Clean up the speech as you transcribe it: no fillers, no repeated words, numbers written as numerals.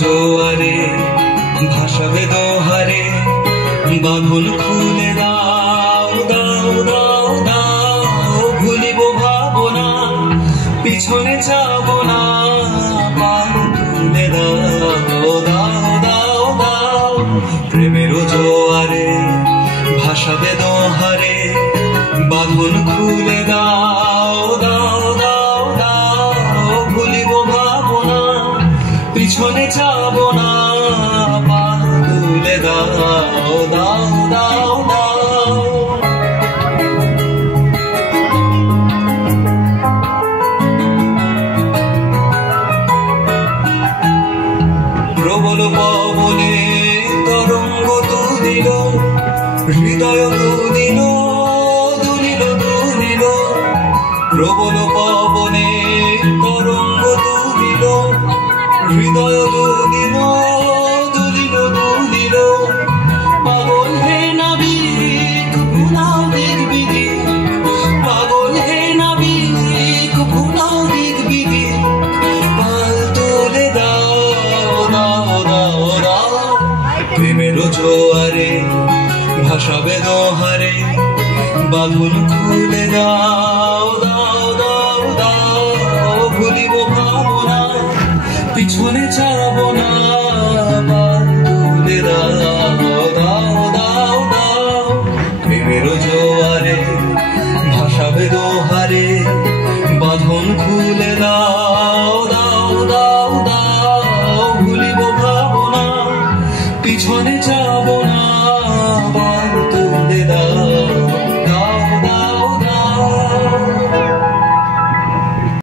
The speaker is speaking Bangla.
জোয়ারে ভাসাবে দোহারে, বাঁধন খুলে দাও দাও দাও দাও। ভুলিব ভাবনা, পিছনে যাব না, পা তুলে দাও দাও দাও দাও। প্রেমের জোয়ারে ভাসাবে দোহারে, বাঁধন খুলে দাও দাও দাও দাও। ভুলিব ভাবনা, পিছনে যাব না, পা তুলে দাও দাও দাও দাও। প্রবল পবনে তরঙ্গ তুলিল, হৃদয় দুদিল দুলিল দুলিল। প্রবল পবনে তরঙ্গ তুলিল, হৃদয় দুদিল দুলিল দুলিল। পাগল হে নাবিক ভুলাও দিক বিদিক, পাগল হে নাবিক ভুলাও দিক বিদিক। পাল তুলে দাও দাও দাও দাও। প্রেমের জোয়ারে ভাসাবে দোহারে, বাঁধন খুলে দাও দাও দাও দাও। ভুলিব ভাবনা, পিছনে